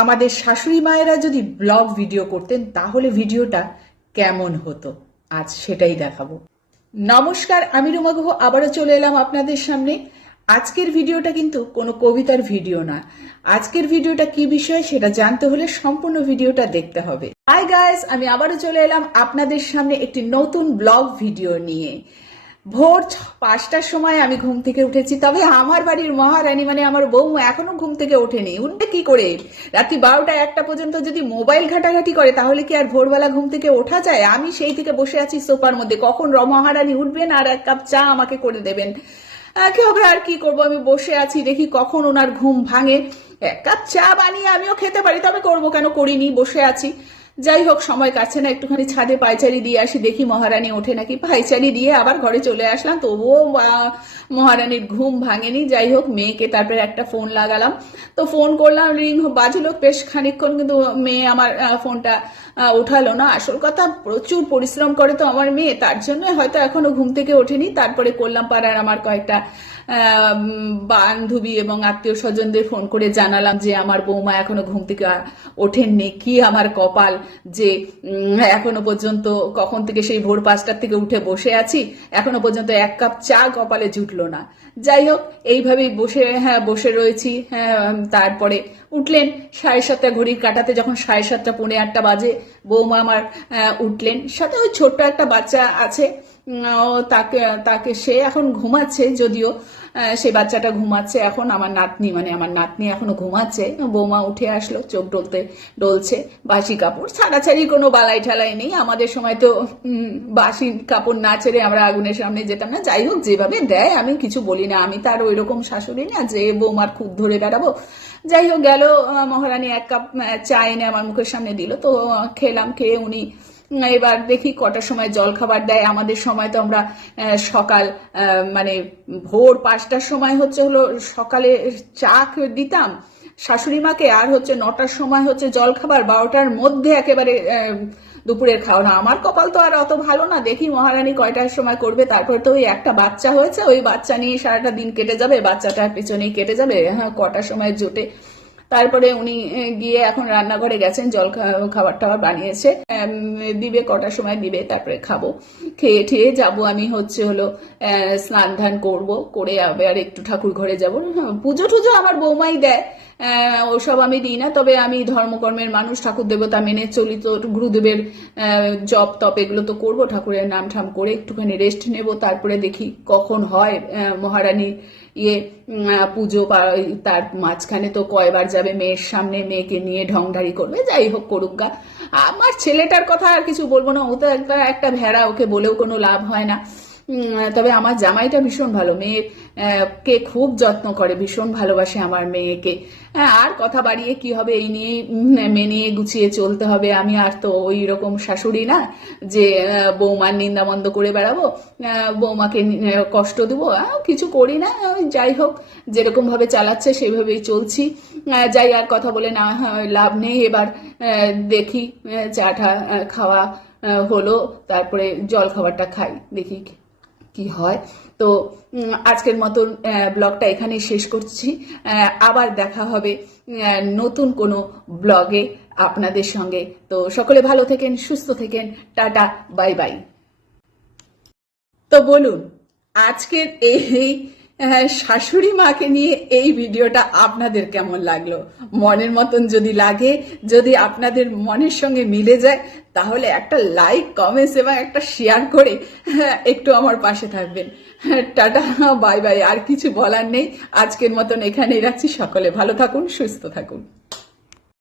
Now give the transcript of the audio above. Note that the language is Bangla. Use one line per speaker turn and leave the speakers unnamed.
আমাদের শাশুড়ি মায়েরা যদি ব্লগ ভিডিও করতেন, তাহলে ভিডিওটা কেমন হতো? আজ সেটাই দেখাবো। নমস্কার, আমি রুমা গুহ। আবারও চলে এলাম আপনাদের সামনে। আজকের ভিডিওটা কিন্তু কোনো কবিতার ভিডিও না। আজকের ভিডিওটা কি বিষয় সেটা জানতে হলে সম্পূর্ণ ভিডিওটা দেখতে হবে। হাই গাইস আমি আবারও চলে এলাম আপনাদের সামনে একটি নতুন ব্লগ ভিডিও নিয়ে। ভোর পাঁচটার সময় আমি ঘুম থেকে উঠেছি। তবে আমার বাড়ির মহারানী মানে আমার বৌমা এখনও ঘুম থেকে ওঠেনি। উঠবে কি করে? রাত্রি বারোটা একটা পর্যন্ত যদি মোবাইল ঘাটাঘাটি করে, তাহলে কি আর ভোরবেলা ঘুম থেকে ওঠা যায়? আমি সেই থেকে বসে আছি সোফার মধ্যে। কখন মহারানী উঠবেন আর এক কাপ চা আমাকে করে দেবেন। কি হবে আর কি করব? আমি বসে আছি, দেখি কখন ওনার ঘুম ভাঙে। এক কাপ চা বানিয়ে আমিও খেতে পারি। তবে করব কেন? করিনি, বসে আছি। যাই হোক, সময় কাটছে না, একটুখানি ছাদে পায়চারি দিয়ে আসি, দেখি মহারানী ওঠে নাকি পায়চারি দিয়ে আবার ঘরে চলে আসলাম। তবুও মহারানীর ঘুম ভাঙেনি। যাই হোক, মেয়েকে তারপরে একটা ফোন লাগালাম। তো ফোন করলাম, রিং বাজলো, বেশ খানিকক্ষণ কিন্তু মেয়ে আমার ফোনটা উঠালো না। আসল কথা, প্রচুর পরিশ্রম করে তো আমার মেয়ে, তার জন্য হয়তো এখনও ঘুম থেকে ওঠেনি। তারপরে করলাম পাড়ার আমার কয়েকটা বান্ধবী এবং আত্মীয় স্বজনদের ফোন করে জানালাম যে, আমার বৌমা এখনও ঘুম থেকে ওঠেননি, কি আমার কপাল? যে এখনও পর্যন্ত কখন থেকে সেই ভোর পাঁচটার থেকে উঠে বসে আছি, এখনও পর্যন্ত এক কাপ চা কপালে জুটলো না। যাই হোক, এইভাবেই বসে হ্যাঁ বসে রয়েছি হ্যাঁ তারপরে উঠলেন, সাড়ে সাতটা ঘড়ির কাটাতে যখন সাড়ে সাতটা, পৌনে আটটা বাজে, বৌমা আমার উঠলেন। সাথে ওই ছোট্ট একটা বাচ্চা আছে তাকে তাকে সে এখন ঘুমাচ্ছে যদিও সে বাচ্চাটা ঘুমাচ্ছে এখন, আমার নাতনি মানে আমার নাতনি এখনও ঘুমাচ্ছে, বৌমা উঠে আসলো, চোখ ডলতে, ডলছে, বাসি কাপড়, ছাড়াছাড়ি কোনো বালাই ঠালাই নেই, আমাদের সময় তো বাসি কাপড় না ছেড়ে আমরা আগুনের সামনে যেতাম না, যাই হোক, যেভাবে দেয়, আমি কিছু বলি না, আমি তার ওই রকম শাশুড়ি না যে বৌমার খুব ধরে বেড়াবো। যাই হোক, গেল মহারানী এক কাপ চা এনে আমার মুখের সামনে দিল, তো খেলাম, খেয়ে উনি এবার দেখি কটার সময় জল খাবার দেয়। আমাদের সময় তো আমরা সকাল মানে ভোর পাঁচটার সময় হচ্ছে হলো সকালে চা দিতাম। শাশুড়ি মাকে, আর হচ্ছে নটার সময় হচ্ছে জল খাবার বারোটার মধ্যে একেবারে দুপুরের খাওয়ানো আমার কপাল তো আর অত ভালো না, দেখি মহারানী কয়টার সময় করবে। তারপর তো ওই একটা বাচ্চা হয়েছে, ওই বাচ্চা নিয়ে সারাটা দিন কেটে যাবে, বাচ্চাটার পেছনেই কেটে যাবে। হ্যাঁ কটার সময় জোটে। তারপরে উনি গিয়ে এখন রান্নাঘরে গেছেন, জল খাবার টাবার বানিয়েছে। দিবে কটার সময় দিবে, তারপরে খাব। খেয়ে ঠেয়ে যাব আমি হচ্ছে হলো স্নান ধান করব করে আবার একটু ঠাকুর ঘরে যাব। হ্যাঁ, পুজো টুজো আমার বৌমাই দেয় ওসব আমি দিই না তবে আমি ধর্মকর্মের মানুষ ঠাকুর দেবতা মেনে চলি তো গুরুদেবের জপ তপ এগুলো তো করব ঠাকুরের নাম ঠাম করে একটুখানি রেস্ট নেব তারপরে দেখি কখন হয় আহ, মহারানীর ইয়ে পুজো তার মাঝখানে তো কয়বার যাবে মেয়ের সামনে মেয়েকে নিয়ে ঢংঢারি করবে যাই হোক করুক গা। আমার ছেলেটার কথা আর কিছু বলব না ও তো একটা একটা ভেড়া ওকে বলেও কোনো লাভ হয় না। তবে আমার জামাইটা ভীষণ ভালো। মেয়ের কে খুব যত্ন করে ভীষণ ভালোবাসে আমার মেয়েকে। হ্যাঁ, আর কথা বাড়িয়ে কি হবে এই নিয়ে মেনে গুছিয়ে চলতে হবে। আমি আর তো ওই রকম শাশুড়ি না যে বৌমার নিন্দামন্দ করে বেড়াবো বৌমাকে কষ্ট দেবো কিছু করি না যাই হোক যেরকম ভাবে চালাচ্ছে সেইভাবেই চলছি। যাই আর কথা বলে না হয় লাভ নেই। এবার দেখি চাটা খাওয়া হলো, তারপরে জল খাবারটা খাই, দেখি কি হয়। তো আজকের মতন ব্লগটা এখানেই শেষ করছি। আবার দেখা হবে নতুন কোনো ব্লগে আপনাদের সঙ্গে। তো সকলে ভালো থেকেন, সুস্থ থেকেন, টাটা, বাই বাই। তো বলুন, আজকের এই শাশুড়ি মাকে নিয়ে এই ভিডিওটা আপনাদের কেমন লাগল? মনের মতন যদি লাগে যদি আপনাদের মনের সঙ্গে মিলে যায় তাহলে একটা লাইক কমেন্টস এবং একটা শেয়ার করে হ্যাঁ, একটু আমার পাশে থাকবেন। হ্যাঁ, টাটা বাই বাই আর কিছু বলার নেই। আজকের মতন এখানেই রাখছি। সকলে ভালো থাকুন সুস্থ থাকুন।